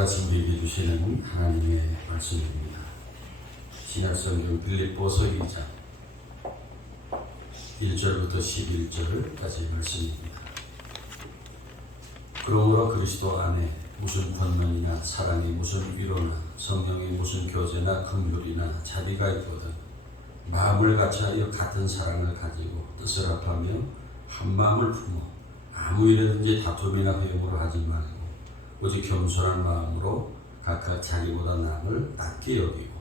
오늘 아침 우리에게 주시는 하나님의 말씀입니다. 신약성경 빌립보서 2장 1절부터 11절까지 말씀입니다. 그러므로 그리스도 안에 무슨 권면이나 사랑이 무슨 위로나 성령의 무슨 교제나 긍휼이나 자비가 있거든 마음을 같이하여 같은 사랑을 가지고 뜻을 합하며 한 마음을 품어 아무 일이든지 다툼이나 회용으로 하지 말고 오직 겸손한 마음으로 각각 자기보다 남을 낮게 여기고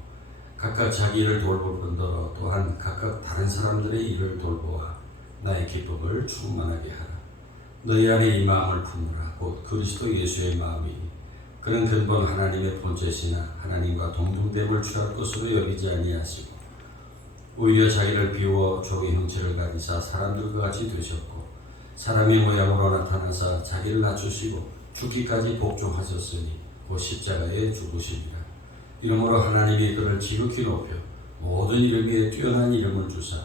각각 자기 일을 돌볼 뿐더러 또한 각각 다른 사람들의 일을 돌보아 나의 기쁨을 충만하게 하라. 너희 안에 이 마음을 품으라. 곧 그리스도 예수의 마음이니 그는 근본 하나님의 본체시나 하나님과 동등됨을 취할 것으로 여기지 아니하시고 오히려 자기를 비워 종의 형체를 가지사 사람들과 같이 되셨고 사람의 모양으로 나타나사 자기를 낮추시고 죽기까지 복종하셨으니 곧 십자가에 죽으시니라. 이러므로 하나님이 그를 지극히 높여 모든 이름 위에 뛰어난 이름을 주사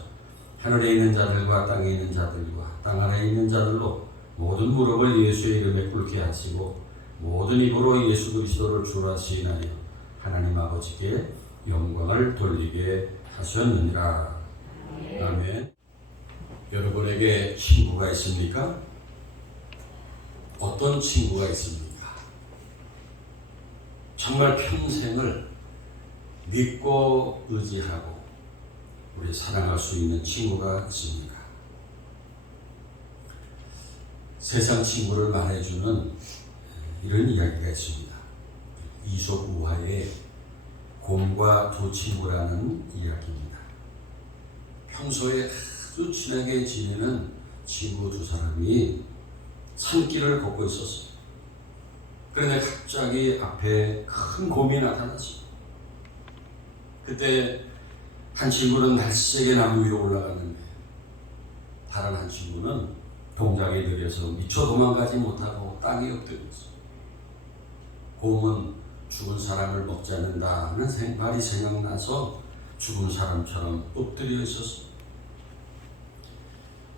하늘에 있는 자들과 땅에 있는 자들과 땅 아래에 있는 자들로 모든 무릎을 예수의 이름에 꿇게 하시고 모든 입으로 예수 그리스도를 주라 시인하여 하나님 아버지께 영광을 돌리게 하셨느니라. 아멘. 여러분에게 친구가 있습니까? 어떤 친구가 있습니까? 정말 평생을 믿고 의지하고 우리 사랑할 수 있는 친구가 있습니까? 세상 친구를 말해주는 이런 이야기가 있습니다. 이솝 우화의 곰과 두 친구라는 이야기입니다. 평소에 아주 친하게 지내는 친구 두 사람이 산길을 걷고 있었어요. 그런데 갑자기 앞에 큰 곰이 나타났습니다. 그때 한 친구는 날쌔게 나무 위로 올라갔는데 다른 한 친구는 동작에 느려서 미처 도망가지 못하고 땅에 엎드렸어요. 곰은 죽은 사람을 먹지 않는다는 말이 생각나서 죽은 사람처럼 엎드려 있었어요.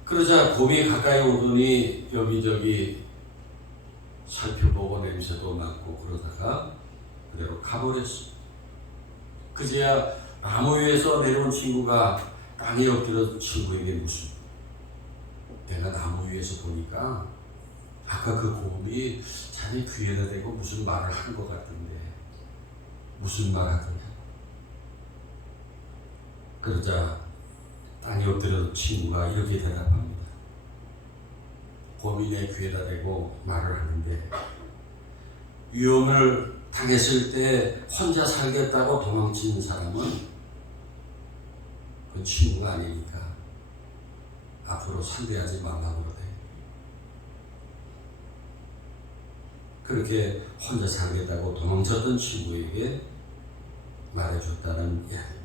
그러자 곰이 가까이 오더니 여기저기 살펴보고 냄새도 맡고 그러다가 그대로 가버렸어. 그제야 나무 위에서 내려온 친구가 땅에 엎드려 친구에게 무슨 내가 나무 위에서 보니까 아까 그 곰이 자네 귀에다 대고 무슨 말을 한 것 같은데 무슨 말 하더냐. 그러자 땅에 엎드려 친구가 이렇게 대답합니다. 곰이 내 귀에다 대고 말을 하는데 위험을 당했을 때 혼자 살겠다고 도망치는 사람은 그 친구가 아니니까 앞으로 상대하지 말라고 그러대. 그렇게 혼자 살겠다고 도망쳤던 친구에게 말해줬다는 이야기입니다.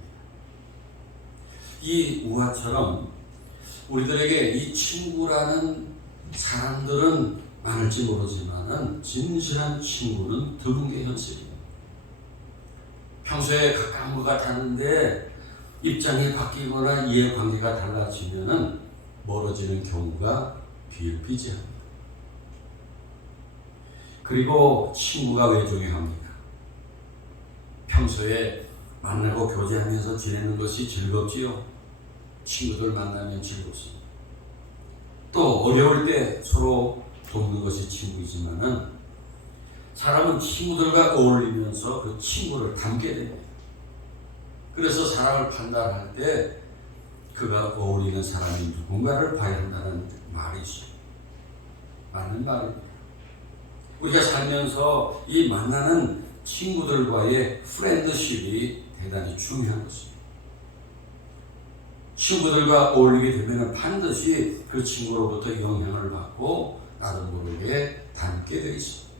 이 우화처럼 우리들에게 이 친구라는 사람들은 많을지 모르지만은 진실한 친구는 드문 게 현실입니다. 평소에 가까운 것 같았는데 입장이 바뀌거나 이해관계가 달라지면은 멀어지는 경우가 비일비재합니다. 그리고 친구가 왜 중요합니까? 평소에 만나고 교제하면서 지내는 것이 즐겁지요. 친구들 만나면 즐겁습니다. 또 어려울 때 서로 돕는 것이 친구이지만은 사람은 친구들과 어울리면서 그 친구를 닮게 됩니다. 그래서 사람을 판단할 때 그가 어울리는 사람이 누군가를 봐야 한다는 말이 있어요. 맞는 말입니다. 우리가 살면서 이 만나는 친구들과의 프렌드십이 대단히 중요한 것입니다. 친구들과 어울리게 되면 반드시 그 친구로부터 영향을 받고 나도 모르게 닮게 되어 있습니다.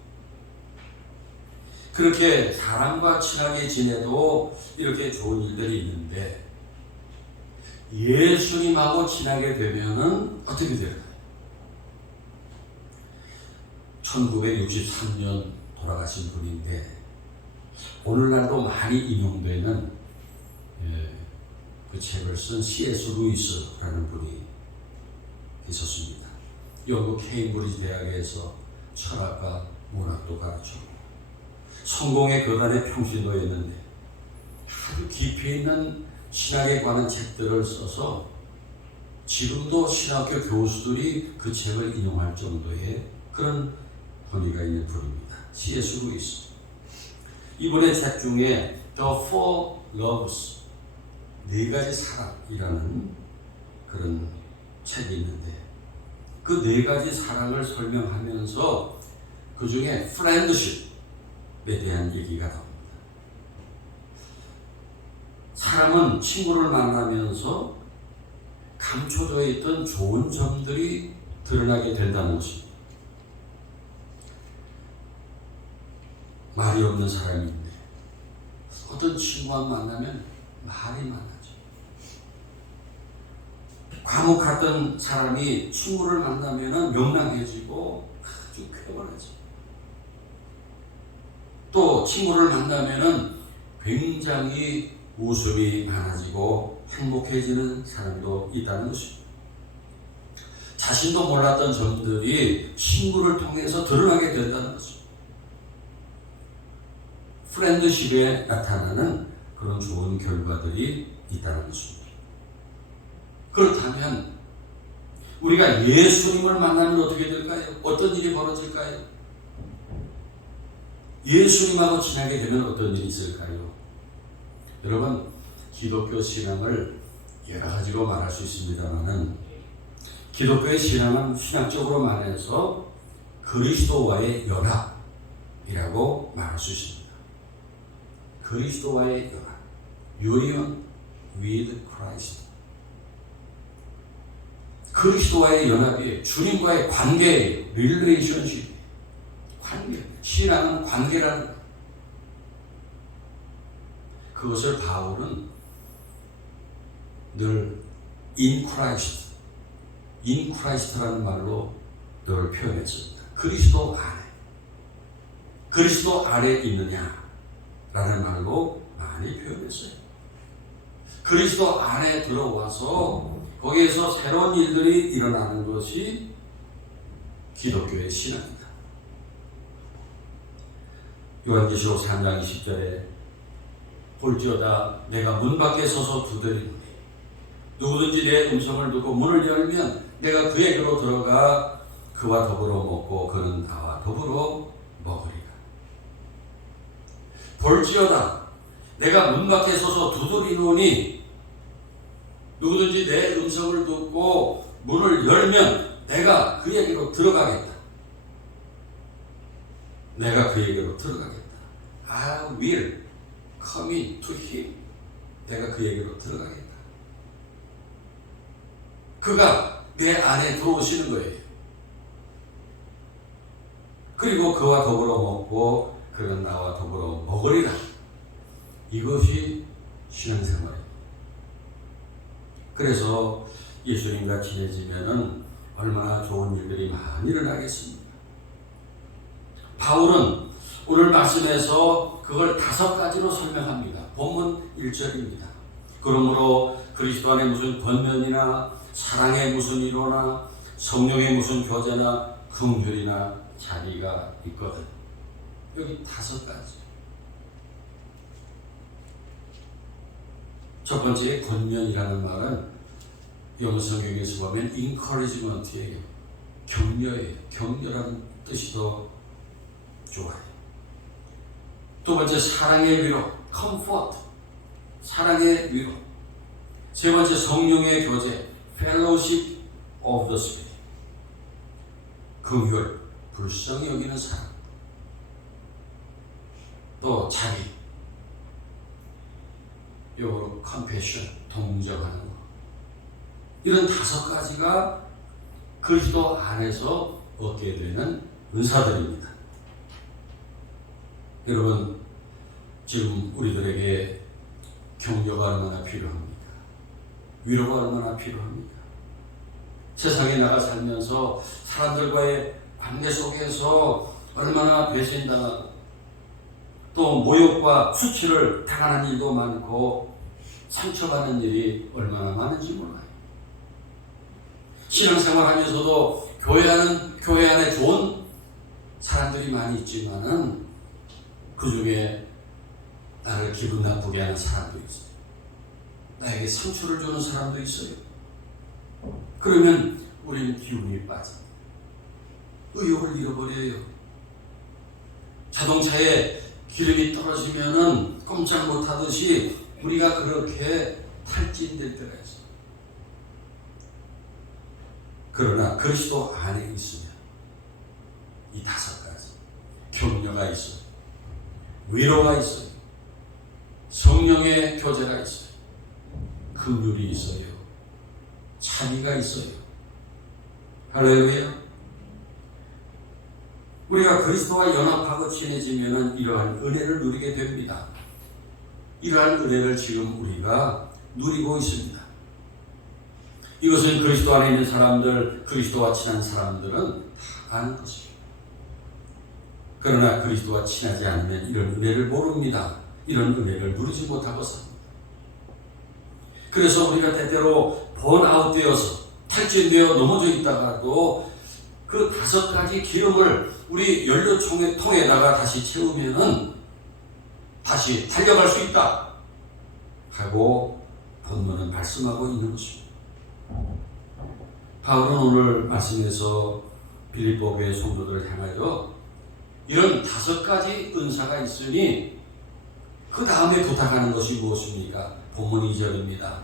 그렇게 사람과 친하게 지내도 이렇게 좋은 일들이 있는데 예수님하고 친하게 되면은 어떻게 될까요? 1963년 돌아가신 분인데 오늘날도 많이 인용되는 그 책을 쓴 C.S. 루이스라는 분이 있었습니다. 영국 케임브리지 대학에서 철학과 문학도 가르쳤고 성공의 거단에 평신도였는데 아주 깊이 있는 신학에 관한 책들을 써서 지금도 신학교 교수들이 그 책을 인용할 정도의 그런 권위가 있는 분입니다. C.S. 루이스. 이분의 책 중에 The Four Loves, 네 가지 사랑이라는 그런 책이 있는데 그 네 가지 사랑을 설명하면서 그 중에 friendship에 대한 얘기가 나옵니다. 사람은 친구를 만나면서 감춰져 있던 좋은 점들이 드러나게 된다는 것입니다. 말이 없는 사람이 있네. 어떤 친구와 만나면 말이 많아져. 과묵 같던 사람이 친구를 만나면 명랑해지고 아주 쾌활하지. 또 친구를 만나면 굉장히 웃음이 많아지고 행복해지는 사람도 있다는 것입니다. 자신도 몰랐던 점들이 친구를 통해서 드러나게 된다는 것입니다. 프렌드십에 나타나는 그런 좋은 결과들이 있다는 것입니다. 그렇다면 우리가 예수님을 만나면 어떻게 될까요? 어떤 일이 벌어질까요? 예수님하고 지나게 되면 어떤 일이 있을까요? 여러분, 기독교 신앙을 여러 가지로 말할 수 있습니다만은 기독교의 신앙은 신학적으로 말해서 그리스도와의 연합이라고 말할 수 있습니다. 그리스도와의 연합, union with Christ. 그리스도와의 연합이 주님과의 관계예요. relationship. 관계. 신앙은 관계라는 것. 그것을 바울은 늘 in Christ라는 말로 늘 표현했습니다. 그리스도 안에 있느냐라는 말로 많이 표현했어요. 그리스도 안에 들어와서 거기에서 새로운 일들이 일어나는 것이 기독교의 신앙입니다. 요한계시록 3장 20절에 볼지어다 내가 문 밖에 서서 두드리노니 누구든지 내 음성을 듣고 문을 열면 내가 그에게로 들어가 그와 더불어 먹고 그는 나와 더불어 먹으리라. 볼지어다 내가 문 밖에 서서 두드리노니 누구든지 내 음성을 듣고 문을 열면 내가 그에게로 들어가겠다. 내가 그에게로 들어가겠다. I will come in to him. 내가 그에게로 들어가겠다. 그가 내 안에 들어오시는 거예요. 그리고 그와 더불어 먹고 그는 나와 더불어 먹으리라. 이것이 신앙생활입니다. 그래서 예수님과 친해지면은 얼마나 좋은 일들이 많이 일어나겠습니까? 바울은 오늘 말씀에서 그걸 5가지로 설명합니다. 본문 1절입니다. 그러므로 그리스도 안에 무슨 권면이나 사랑의 무슨 위로나 성령의 무슨 교제나 긍휼이나 자비가 있거든. 여기 5가지. 첫 번째 권면이라는 말은 영어 성경에서 보면 encouragement예요. 격려예요. 격려라는 뜻이 더 좋아요. 두 번째 사랑의 위로, comfort. 사랑의 위로. 세 번째 성령의 교제, fellowship of the spirit. 긍휼, 불쌍히 여기는 사랑. 또 자비. 요거로 compassion, 동정하는 것. 이런 5가지가 그리스도 안에서 얻게 되는 은사들입니다. 여러분, 지금 우리들에게 격려가 얼마나 필요합니까? 위로가 얼마나 필요합니까? 세상에 나가 살면서 사람들과의 관계 속에서 얼마나 배신당하고 또 모욕과 수치를 당하는 일도 많고 상처받는 일이 얼마나 많은지 몰라요. 신앙생활하면서도 교회 안에 좋은 사람들이 많이 있지만은 그 중에 나를 기분 나쁘게 하는 사람도 있어요. 나에게 상처를 주는 사람도 있어요. 그러면 우리는 기운이 빠집니다. 의욕을 잃어버려요. 자동차에 기름이 떨어지면은 꼼짝 못하듯이 우리가 그렇게 탈진될 때가 있어요. 그러나 그리스도 안에 있으면 이 5가지 격려가 있어요. 위로가 있어요. 성령의 교제가 있어요. 긍휼이 있어요. 찬의가 있어요. 할렐루야. 우리가 그리스도와 연합하고 친해지면 이러한 은혜를 누리게 됩니다. 이러한 은혜를 지금 우리가 누리고 있습니다. 이것은 그리스도 안에 있는 사람들, 그리스도와 친한 사람들은 다 아는 것입니다. 그러나 그리스도와 친하지 않으면 이런 은혜를 모릅니다. 이런 은혜를 누리지 못하고 삽니다. 그래서 우리가 때때로 번아웃되어서 탈진되어 넘어져 있다가도 그 5가지 기름을 우리 연료통에다가 다시 채우면은 다시 달려갈 수 있다 하고 본문은 말씀하고 있는 것입니다. 바울은 오늘 말씀에서 빌립보 교회 성도들을 향하여 이런 5가지 은사가 있으니 그 다음에 부탁하는 것이 무엇입니까? 본문 2절입니다.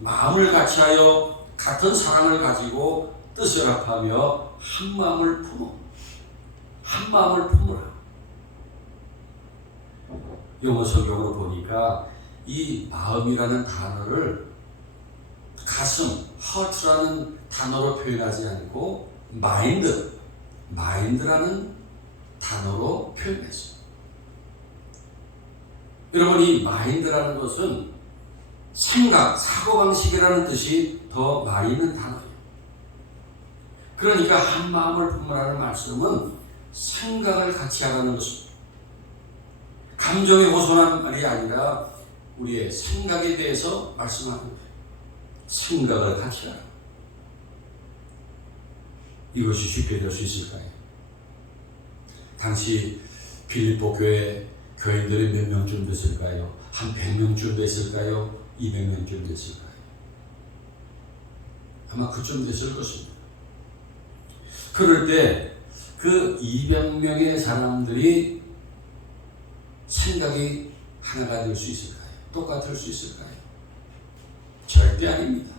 마음을 같이하여 같은 사랑을 가지고 뜻을 합하며 한 마음을 품으라. 영어 성경으로 보니까 이 마음이라는 단어를 가슴, heart라는 단어로 표현하지 않고 mind라는 단어로 표현했어요. 여러분, 이 mind라는 것은 생각, 사고방식이라는 뜻이 더 많이 있는 단어예요. 그러니까 한 마음을 품으라는 말씀은 생각을 같이 하라는 것입니다. 감정에 호소한 말이 아니라 우리의 생각에 대해서 말씀하는 거예요. 생각을 같이 하라. 이것이 쉽게 될 수 있을까요? 당시 빌립보 교회 교인들이 몇 명쯤 됐을까요? 한 100명쯤 됐을까요? 200명쯤 됐을까요? 아마 그쯤 됐을 것입니다. 그럴 때 그 200명의 사람들이 생각이 하나가 될 수 있을까요? 똑같을 수 있을까요? 절대 아닙니다.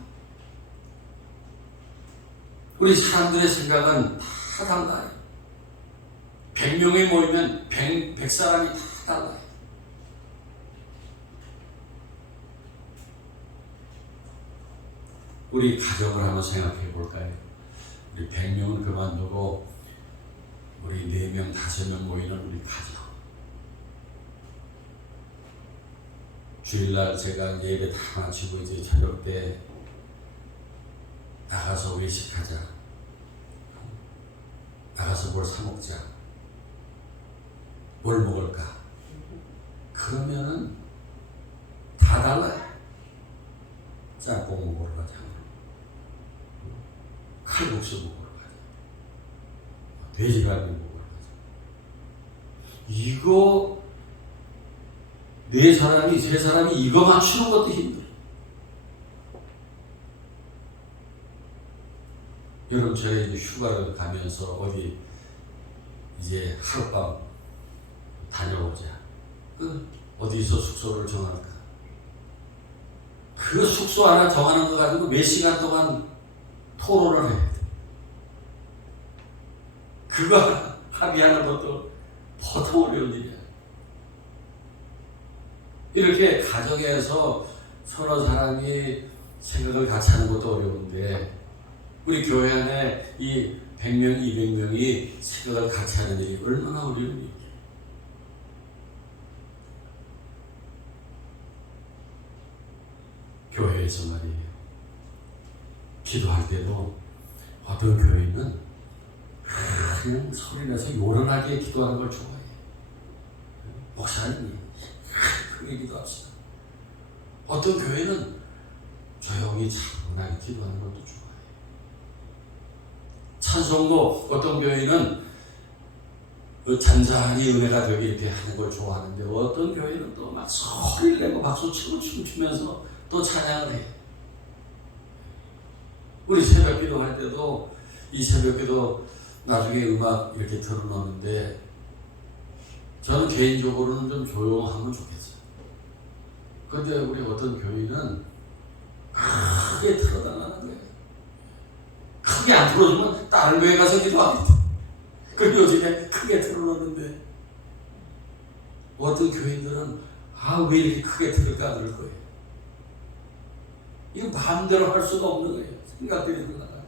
우리 사람들의 생각은 다 달라요. 100명이 모이면 100사람이 다 달라요. 우리 가정을 한번 생각해 볼까요? 우리 100명은 그만두고 우리 4명, 5명 모이는 우리 가정. 주일날 제가 예배 다 마치고 이제 저녁 때 나가서 외식하자. 나가서 뭘 사 먹자. 뭘 먹을까? 그러면은 다 달라요. 짬뽕 먹으러 가자. 칼국수 먹으러 가자. 돼지갈비 먹으러 가자. 이거 4사람이, 3사람이 이거 맞추는 것도 힘들어요. 여러분, 제가 이제 휴가를 가면서 어디 이제 하룻밤 다녀오자. 어디서 숙소를 정할까? 그 숙소 하나 정하는 거 가지고 몇 시간 동안 토론을 해야 돼. 그거 합의하는 것도 보통 어려운 일이야. 이렇게 가정에서 서너 사람이 생각을 같이 하는 것도 어려운데 우리 교회 안에 이 100명, 200명이 생각을 같이 하는 일이 얼마나 어려운 일이에요. 교회에서 말이에요. 기도할 때도 어떤 교회는 그냥 소리내서 요란하게 기도하는 걸 좋아해요. 목사님이 크게 기도합시다. 어떤 교회는 조용히 차분하게 기도하는 것도 좋아해요. 찬송도 어떤 교회는 잔잔히 은혜가 되게 이렇게 하는 걸 좋아하는데 어떤 교회는 또 막 소리를 내고 박수치고 춤추면서 또 찬양을 해. 우리 새벽 기도할 때도 이 새벽 기도 나중에 음악 이렇게 틀어놓는데 저는 개인적으로는 좀 조용하면 좋겠어요. 근데 우리 어떤 교인은 크게 틀어달라는 거예요. 크게 안 틀어주면 다른 교회 가서 기도하겠다. 그 요즘에 크게 틀어놓는데 어떤 교인들은 왜 이렇게 크게 틀을까 그럴 거예요. 이거 마음대로 할 수가 없는 거예요. 생각들이 들어가요.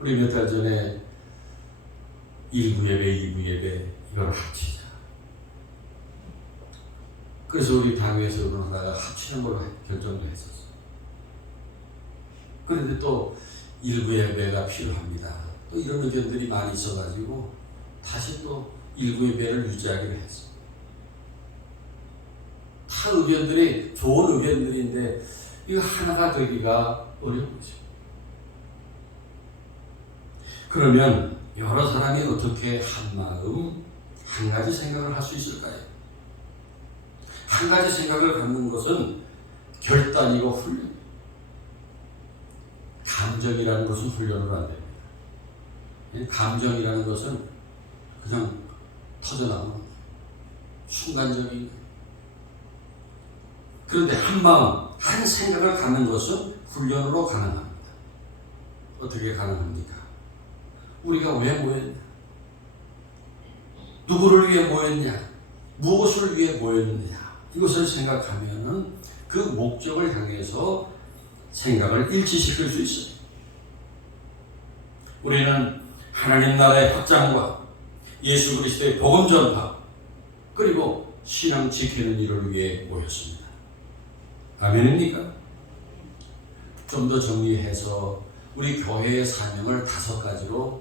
우리 몇 달 전에 1부 예배, 2부 예배 이걸 합치자. 그래서 우리 당회에서 의논하다가 합치는 걸로 결정도 했었어요. 그런데 또 1부 예배가 필요합니다. 또 이런 의견들이 많이 있어가지고 다시 또 1부 예배를 유지하기로 했어요. 다 의견들이 좋은 의견들인데 이거 하나가 되기가 어려운 거죠. 그러면 여러 사람이 어떻게 한 마음, 한 가지 생각을 할 수 있을까요? 한 가지 생각을 갖는 것은 결단이고 훈련. 감정이라는 것은 훈련으로 안 됩니다. 감정이라는 것은 그냥 터져나오는 거예요. 순간적인 거예요. 그런데 한 마음, 한 생각을 갖는 것은 훈련으로 가능합니다. 어떻게 가능합니까? 우리가 왜 모였냐? 누구를 위해 모였냐? 무엇을 위해 모였느냐? 이것을 생각하면은 그 목적을 향해서 생각을 일치시킬 수 있어요. 우리는 하나님 나라의 확장과 예수 그리스도의 복음 전파 그리고 신앙 지키는 일을 위해 모였습니다. 아멘입니까? 좀 더 정리해서 우리 교회의 사명을 5가지로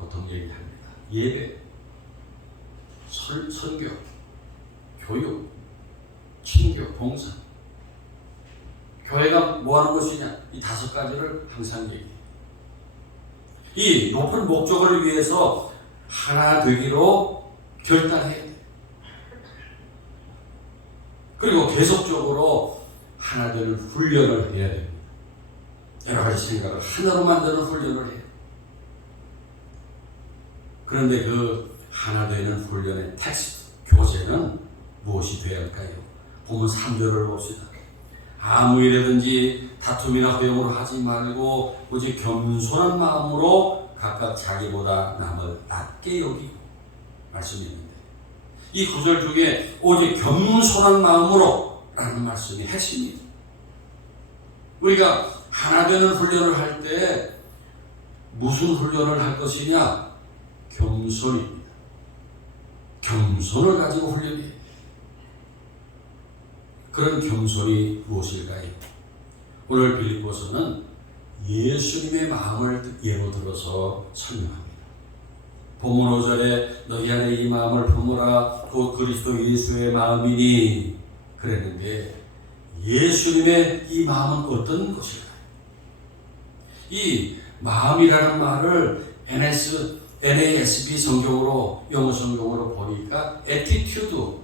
보통 얘기합니다. 예배, 선교, 교육, 친교, 봉사. 교회가 뭐 하는 것이냐? 이 5가지를 항상 얘기해요. 이 높은 목적을 위해서 하나 되기로 결단해야 돼. 그리고 계속적으로 하나 되는 훈련을 해야 됩니다. 여러 가지 생각을 하나로 만드는 훈련을 해요. 그런데 그 하나 되는 훈련의 텍스트, 교재는 무엇이 되어야 할까요? 보면 3절을 봅시다. 아무 일이든지 다툼이나 허용으로 하지 말고 오직 겸손한 마음으로 각각 자기보다 남을 낮게 여기고 말씀이 있는데 이 9절 중에 오직 겸손한 마음으로 라는 말씀이 핵심입니다. 우리가 하나 되는 훈련을 할 때 무슨 훈련을 할 것이냐? 겸손입니다. 겸손을 가지고 훈련해요. 그런 겸손이 무엇일까요? 오늘 빌립보서는 예수님의 마음을 예로 들어서 설명합니다. 본문 5절에 너희 안에 이 마음을 품으라 곧 그리스도 예수의 마음이니 그랬는데 예수님의 이 마음은 어떤 것일까요? 이 마음이라는 말을 NASB 성경으로 영어 성경으로 보니까 attitude라는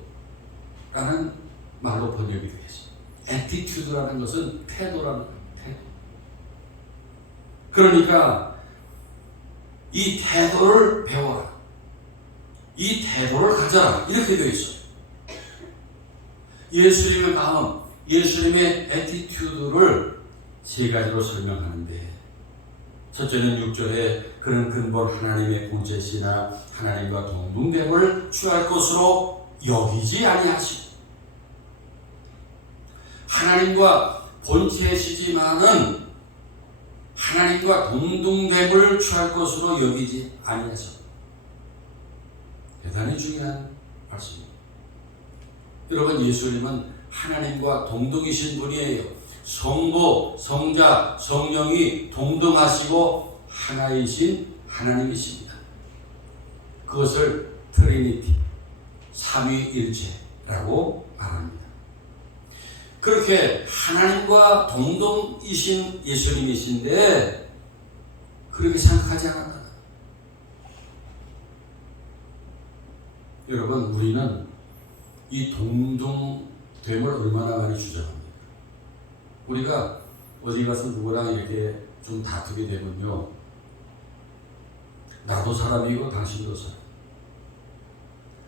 말로 번역이 되겠습니다. attitude라는 것은 태도라는 겁니다. 태도. 그러니까 이 태도를 배워라. 이 태도를 가져라. 이렇게 되어 있어요. 예수님의 마음, 예수님의 attitude를 3가지로 설명하는데 첫째는 6절에 그런 근본 하나님의 본체시나 하나님과 동등됨을 취할 것으로 여기지 아니하시고 하나님과 본체시지만은 하나님과 동등됨을 취할 것으로 여기지 아니하시고 대단히 중요한 말씀입니다. 여러분 예수님은 하나님과 동등이신 분이에요. 성부, 성자, 성령이 동등하시고 하나이신 하나님이십니다. 그것을 트리니티, 삼위일체라고 말합니다. 그렇게 하나님과 동등이신 예수님이신데 그렇게 생각하지 않았다. 여러분, 우리는 이 동등됨을 얼마나 많이 주장합니까? 우리가 어디 가서 누구랑 이렇게 좀 다투게 되면요, 나도 사람이고 당신도 사람,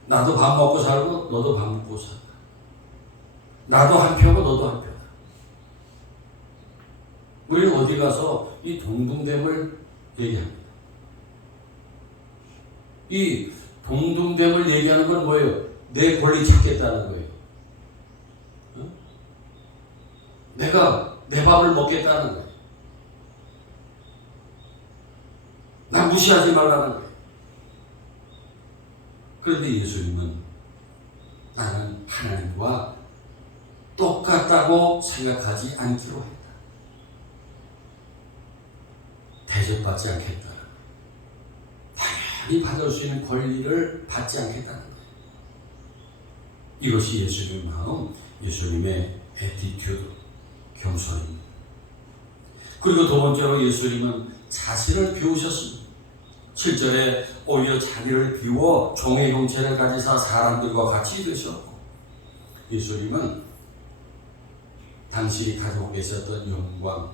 나도 밥 먹고 살고 너도 밥 먹고 살고, 나도 한 표고 너도 한 표다. 우리는 어디 가서 이 동등됨을 얘기합니다. 이 동등됨을 얘기하는 건 뭐예요? 내 권리 찾겠다는 거예요. 어? 내가 내 밥을 먹겠다는 거예요. 나 무시하지 말라는 거예요. 그런데 예수님은 나는 하나님과 똑같다고 생각하지 않기로 했다. 대접받지 않겠다. 당연히 받을 수 있는 권리를 받지 않겠다는 거예요. 이것이 예수님의 마음, 예수님의 애티튜드, 겸손입니다. 그리고 두 번째로 예수님은 자신을 비우셨습니다. 7절에 오히려 자기를 비워 종의 형체를 가지사 사람들과 같이 되셨고, 예수님은 당신이 가지고 계셨던 영광,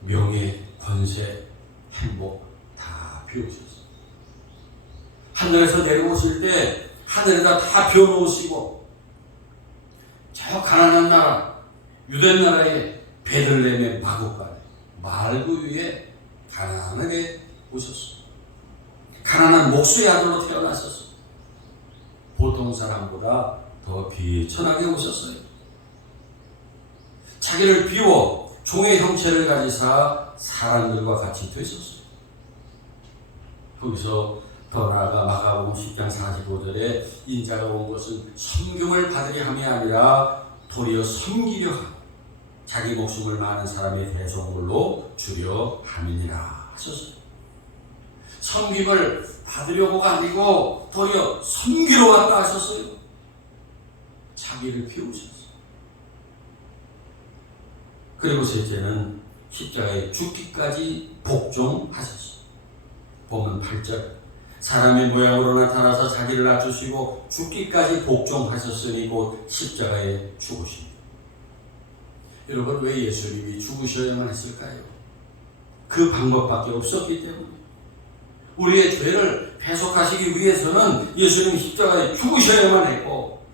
명예, 권세, 행복 다 비우셨어요. 하늘에서 내려오실 때 하늘에다 다 비워놓으시고, 저 가난한 나라, 유대 나라의 베들레헴의 마곡간에 말구 위에 가난하게 오셨어요. 가난한 목수의 아들로 태어나셨어요. 보통 사람보다 더 비천하게 오셨어요. 자기를 비워 종의 형체를 가지사 사람들과 같이 되셨어요. 거기서 더 나아가 마가복음 10장 45절에 인자가 온 것은 섬김을 받으려 함이 아니라 도리어 섬기려 하고 자기 목숨을 많은 사람의 대속물로 주려 함이니라 하셨어요. 섬김을 받으려고가 아니고 도리어 섬기러 왔다 하셨어요. 자기를 비우셨어요. 그리고 셋째는 십자가에 죽기까지 복종하셨어요. 보면 8절, 사람의 모양으로 나타나서 자기를 낮추시고 죽기까지 복종하셨으니 곧 십자가에 죽으십니다. 여러분, 왜 예수님이 죽으셔야만 했을까요? 그 방법밖에 없었기 때문에. 우리의 죄를 배속하시기 위해서는 예수님이 십자가에 죽으셔야만 했고,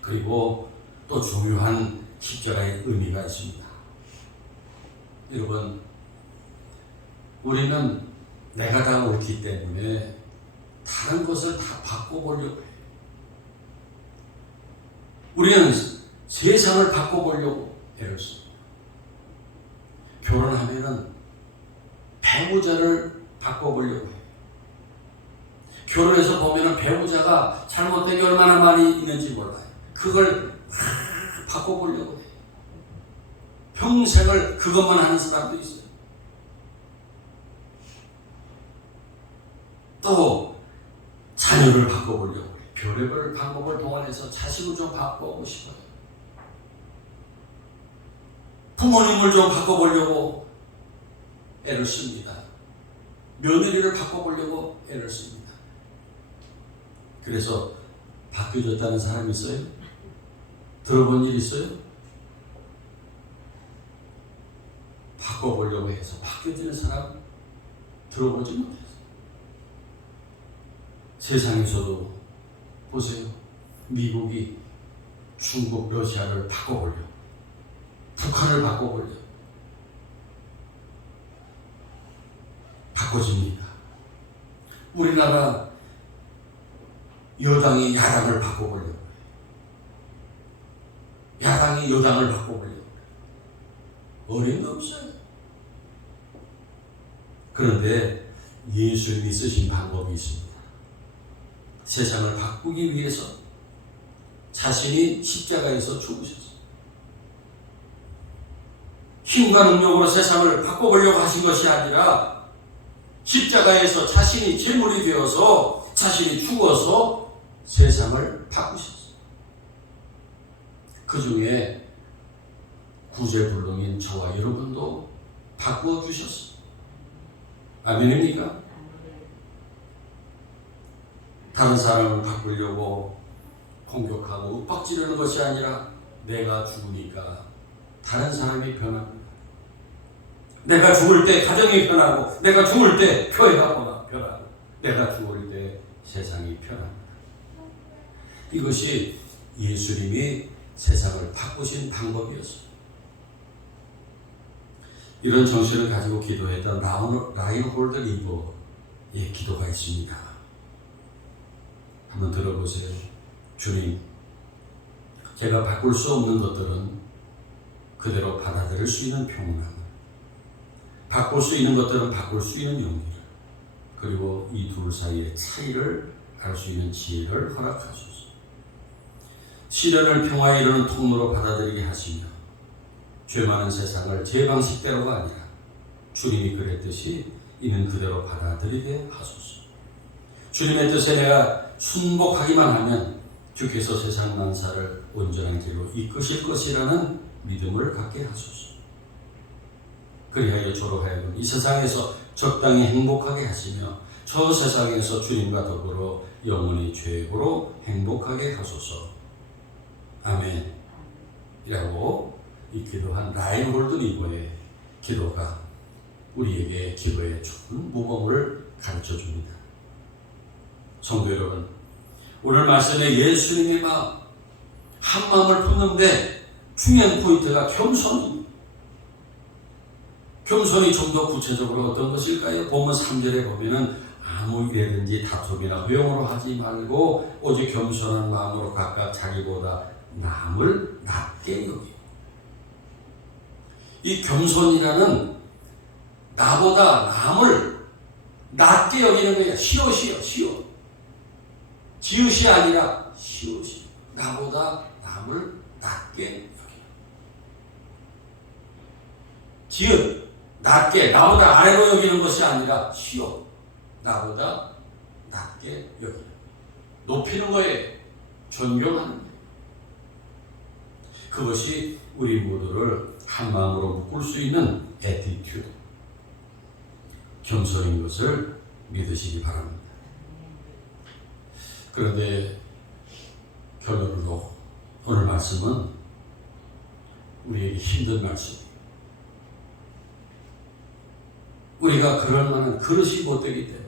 그리고 또 중요한 십자가의 의미가 있습니다. 여러분, 우리는 내가 다 옳기 때문에 다른 것을 다 바꿔보려고 해요. 우리는 세상을 바꿔보려고 애를 씁니다. 결혼하면은 배우자를 바꿔보려고 해요. 결혼해서 보면은 배우자가 잘못된 게 얼마나 많이 있는지 몰라요. 그걸 바꿔보려고 해요. 평생을 그것만 하는 사람도 있어요. 또 자녀를 바꿔보려고 해요. 별의별 방법을 동원해서 자식을 좀 바꿔보고 싶어요. 부모님을 좀 바꿔보려고 애를 씁니다. 며느리를 바꿔보려고 애를 씁니다. 그래서 바뀌어졌다는 사람이 있어요? 들어본 일 있어요? 바꿔보려고 해서 바뀌어지는 사람 들어보지 못했어요. 세상에서도 보세요. 미국이 중국, 러시아를 바꿔보려고, 북한을 바꿔보려고 바꿔집니다. 우리나라 여당이 야당을 바꿔보려고 해요. 야당이 여당을 바꿔보려고 해요. 어림도 없어요. 그런데 예수님이 쓰신 방법이 있습니다. 세상을 바꾸기 위해서 자신이 십자가에서 죽으셨어요. 힘과 능력으로 세상을 바꿔보려고 하신 것이 아니라 십자가에서 자신이 제물이 되어서 자신이 죽어서 세상을 바꾸셨어요. 그 중에 구제불능인 저와 여러분도 바꾸어 주셨어요. 아멘입니까? 다른 사람을 바꾸려고 공격하고 윽박지르는 것이 아니라 내가 죽으니까 다른 사람이 변합니다. 내가 죽을 때 가정이 변하고, 내가 죽을 때 교회가 변하고, 내가 죽을 때 세상이 변합니다. 이것이 예수님이 세상을 바꾸신 방법이었어요. 이런 정신을 가지고 기도했던 라인홀드 리버의 기도가 있습니다. 한번 들어보세요. 주님, 제가 바꿀 수 없는 것들은 그대로 받아들일 수 있는 평온함, 바꿀 수 있는 것들은 바꿀 수 있는 용기를, 그리고 이 둘 사이의 차이를 알 수 있는 지혜를 허락하소서. 시련을 평화에 이르는 통로로 받아들이게 하시며, 죄 많은 세상을 제 방식대로가 아니라 주님이 그랬듯이 있는 그대로 받아들이게 하소서. 주님의 뜻에 내가 순복하기만 하면 주께서 세상 만사를 온전한 길로 이끄실 것이라는 믿음을 갖게 하소서. 그리하여 저로 하여금 이 세상에서 적당히 행복하게 하시며 저 세상에서 주님과 더불어 영원히 최고로 행복하게 하소서. 아멘. 이라고 이 기도한 라인홀드 리버의 기도가 우리에게 기도의 좋은 모범을 가르쳐 줍니다. 성도 여러분, 오늘 말씀에 예수님의 마음, 한 마음을 품는데 중요한 포인트가 겸손입니다. 겸손이 좀 더 구체적으로 어떤 것일까요? 본문 3절에 보면은 아무 일이든지 다툼이나 회용으로 하지 말고 오직 겸손한 마음으로 각각 자기보다 남을 낮게 여기고. 이 겸손이라는 나보다 남을 낮게 여기는 거예요. 시옷이요. 지읒이 아니라 시옷이. 나보다 남을 낮게 여기는. 지읒, 낮게, 나보다 아래로 여기는 것이 아니라 시옷, 나보다 낮게 여기는. 높이는 거예요. 존경하는 거예요. 그것이 우리 모두를 한 마음으로 묶을 수 있는 애티튜드, 겸손인 것을 믿으시기 바랍니다. 그런데 결론으로 오늘 말씀은 우리에게 힘든 말씀입니다. 우리가 그럴 만한 그릇이 못 되기 때문에,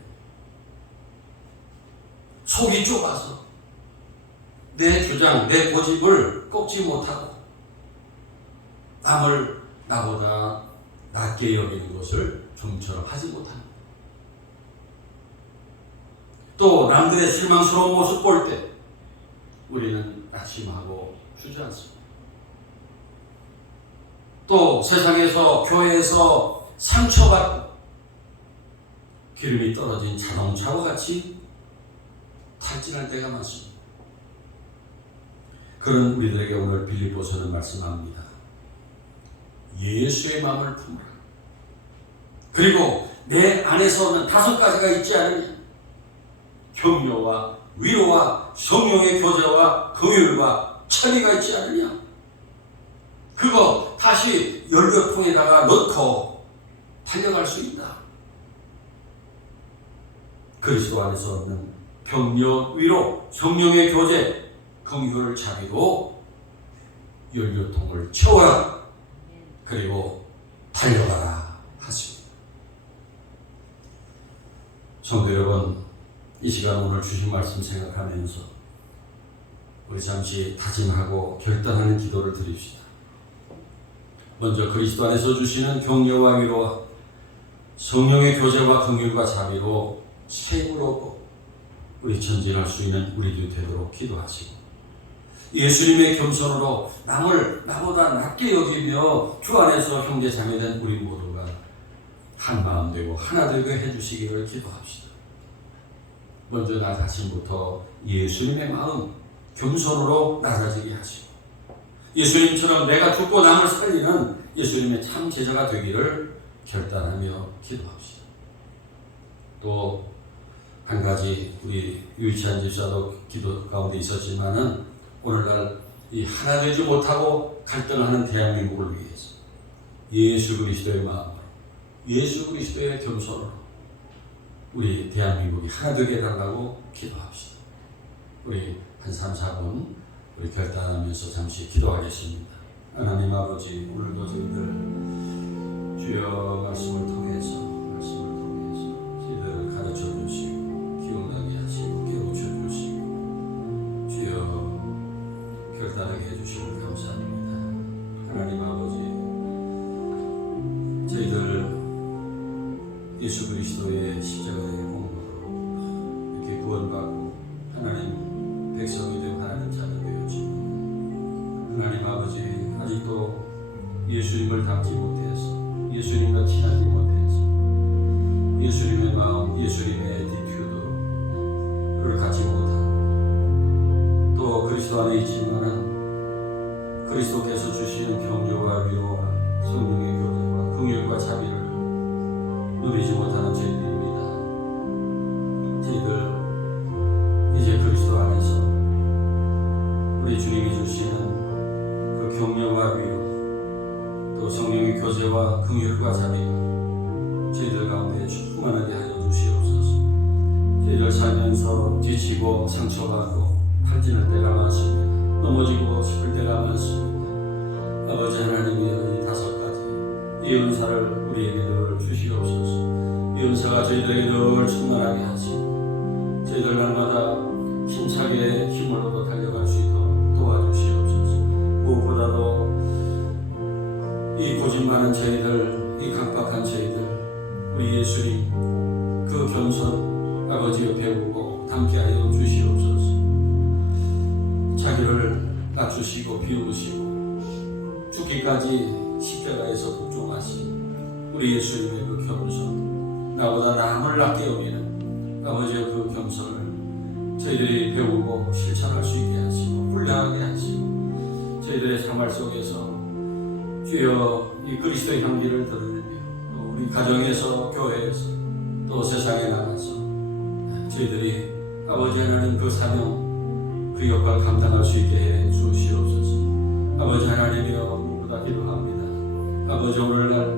속이 좁아서 내 주장, 내 고집을 꺾지 못하고 남을 나보다 낮게 여기는 것을 좀처럼 하지 못합니다. 또 남들의 실망스러운 모습 볼 때 우리는 낙심하고 주저앉습니다. 또 세상에서, 교회에서 상처받고 기름이 떨어진 자동차와 같이 탈진할 때가 많습니다. 그런 우리들에게 오늘 빌립보서는 말씀합니다. 예수의 마음을 품으라. 그리고 내 안에서는 5가지가 있지 않으냐? 격려와 위로와 성령의 교제와 긍휼과 찬미가 있지 않느냐? 그거 다시 연료통에다가 넣고 달려갈 수 있다. 그리스도 안에서 얻는 격려, 위로, 성령의 교제, 긍휼을 자비로 연료통을 채워라. 그리고 달려가라 하십니다. 성도 여러분, 이 시간 오늘 주신 말씀 생각하면서 우리 잠시 다짐하고 결단하는 기도를 드립시다. 먼저 그리스도 안에서 주시는 격려와 위로와 성령의 교제와 긍휼과 자비로 책임을 얻고 우리 전진할 수 있는 우리도 되도록 기도하시고, 예수님의 겸손으로 남을 나보다 낮게 여기며 주 안에서 형제 자매된 우리 모두가 한 마음 되고 하나 되게 해주시기를 기도합시다. 먼저 나 자신부터 예수님의 마음, 겸손으로 낮아지게 하시고, 예수님처럼 내가 죽고 남을 살리는 예수님의 참 제자가 되기를 결단하며 기도합시다. 또 한 가지, 우리 유치한 집사도 기도 가운데 있었지만은 오늘날 이 하나 되지 못하고 갈등하는 대한민국을 위해서 예수 그리스도의 마음으로, 예수 그리스도의 겸손으로 우리 대한민국이 하나 되게 해달라고 기도합시다. 우리 한 3, 4분 우리 결단하면서 잠시 기도하겠습니다. 하나님 아버지, 오늘도 저희들 주여 말씀을 통해서 저희들을 가르쳐 주시고 기억나게 하시고 깨우쳐 주시고 주여 결단하게 해주시면 감사합니다. 하나님 아버지, 저희들 예수 그리스도의 십자가의 공로로 이렇게 구원받고 하나님 백성이 되고 하나님 자녀 되었지만 하나님 아버지, 아직도 예수님을 닮지 못해서 예수님과 친하지 못해서 예수님의 마음, 예수님의 에티튜드를 갖지 못한, 또 그리스도 안에 있지만은 그리스도께서 주시는 격려와 위로와 성령의 교제와 긍휼과 자비를 누리지 못하는 저희들입니다. 저희들 이제 그리스도 안에서 우리 주님이 주시는 그 격려와 위로, 또 성령의 교제와 긍휼과 자비가 저희들 가운데 충만하게 하여 주시옵소서. 저희들 살면서 지치고 상처받고 탈진할 때가 많습니다. 넘어지고 싶을 때가 많습니다. 아버지 하나님의 이 5가지 이 은사를 우리에게 늘 주시옵소서. 이 은사가 저희들에게 늘 충만하게 하시고 저희들 날마다 힘차게 힘을 얻어 달려갈 수 있도록 도와주시옵소서. 무엇보다도 이 고집 많은 저희들, 이 강박한 저희들, 우리 예수님 그 겸손 아버지여 배우고 담게 하여 주시옵소서. 자기를 낮추시고 비우시고 죽기까지 십자가에서 복종하신 우리 예수님의 그 겸손, 나보다 남을 낮게 여기는 아버지의 그 겸손을 저희들이 배우고 실천할 수 있게 하시고 훈련하게 하시고 저희들의 생활 속에서 주여 이 그리스도의 향기를 드러내며 또 우리 가정에서, 교회에서, 또 세상에 나가서 저희들이 아버지 하나님 그 사명, 그 역할 감당할 수 있게 해 주시옵소서. 아버지 하나님이여 무엇보다 기도합니다. 아버지, 오늘날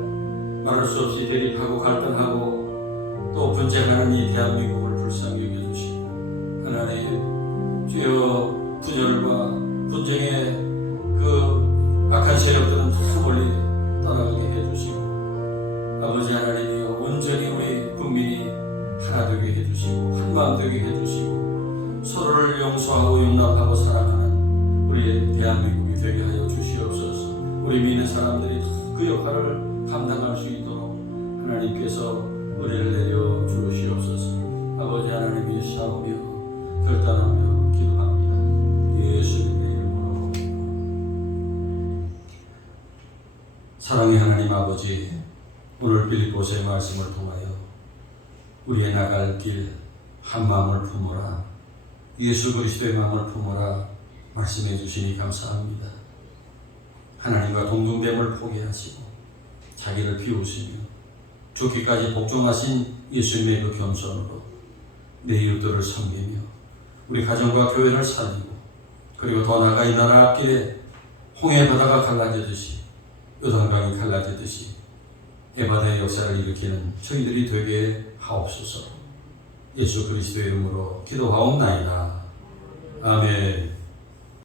말할 수 없이 대립하고 갈등하고 또 분쟁하는 이 대한민국을 불쌍히 여겨주시고 하나님 주여 분열과 분쟁의 그 악한 세력들은 다 멀리 떠나가게 해주시고 아버지 하나님이여 온전히 우리 국민이 하나 되게 해주시고 한마음 되게 해주시고 서로를 용서하고 용납하고 사랑하는 우리의 대한민국이 되게 하여 주시옵소서. 우리 믿는 사람들이 그 역할을 감당할 수 있도록 하나님께서 은혜를 내려 주시옵소서. 아버지 하나님이 사오며 결단하며 기도합니다. 예수님의 이름으로. 사랑의 하나님 아버지, 오늘 빌립보서의 말씀을 통하여 우리의 나갈 길 한 마음을 품어라, 예수 그리스도의 마음을 품어라 말씀해 주시니 감사합니다. 하나님과 동등됨을 포기하시고 자기를 비우시며 죽기까지 복종하신 예수님의 그 겸손으로 내 이웃들을 섬기며 우리 가정과 교회를 살리고, 그리고 더 나아가 이 나라 앞길에 홍해 바다가 갈라지듯이 요단강이 갈라지듯이 에바다의 역사를 일으키는 저희들이 되게 하옵소서. 예수 그리스도의 이름으로 기도하옵나이다. 아멘.